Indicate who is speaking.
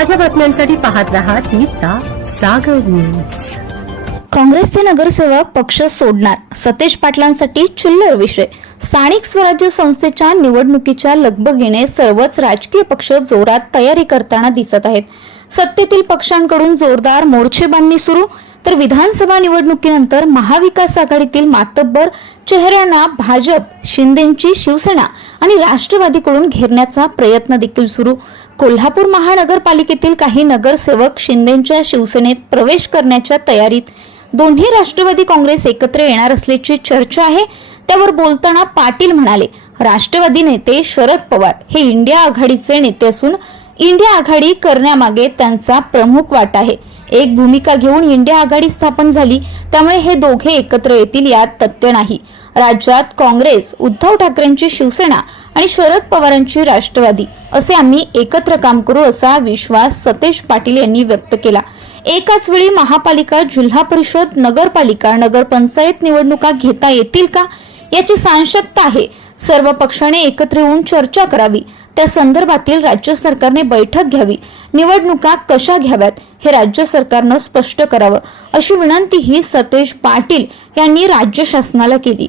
Speaker 1: ताज्या बातम्यांसाठी पाहत रहा तिचा सागर न्यूज
Speaker 2: काँग्रेसचे नगरसेवक पक्ष सोडणार सतेज पाटलांसाठी चिल्लर विषय. स्थानिक स्वराज्य संस्थेच्या निवडणुकीच्या लगबगीने सर्वच राजकीय पक्ष जोरात तयारी करताना दिसत आहेत. सत्तेतील पक्षांकडून जोरदार मोर्चेबांधणी सुरू. तर विधानसभा निवडणुकीनंतर महाविकास आघाडीतील मातब्बर चेहऱ्यांना भाजप शिंदेची शिवसेना आणि राष्ट्रवादीकडून घेरण्याचा प्रयत्न देखील सुरू. कोल्हापूर महानगरपालिकेतील काही नगरसेवक शिंदेच्या शिवसेनेत प्रवेश करण्याच्या तयारीत. दोन्ही राष्ट्रवादी काँग्रेस एकत्र येणार असल्याची चर्चा आहे. त्यावर बोलताना पाटील म्हणाले राष्ट्रवादी नेते शरद पवार हे इंडिया आघाडीचे नेते असून इंडिया आघाडी करण्यामागे त्यांचा प्रमुख वाट आहे. एक भूमिका घेऊन इंडिया आघाडी स्थापन झाली त्यामुळे हे दोघे एकत्र येतील यात तथ्य नाही. राज्यात काँग्रेस उद्धव ठाकरेंची शिवसेना आणि शरद पवारांची राष्ट्रवादी असे आम्ही एकत्र काम करू असा विश्वास सतेज पाटील यांनी व्यक्त केला. एकाच वेळी महापालिका जिल्हा परिषद नगरपालिका नगरपंचायत निवडणुका घेता येतील का? याची साशंकता आहे. सर्व पक्षाने एकत्र येऊन चर्चा करावी. त्या संदर्भातील राज्य सरकारने बैठक घ्यावी. निवडणुका कशा घ्याव्यात हे राज्य सरकारनं स्पष्ट करावं अशी विनंतीही सतेज पाटील यांनी राज्य शासनाला केली.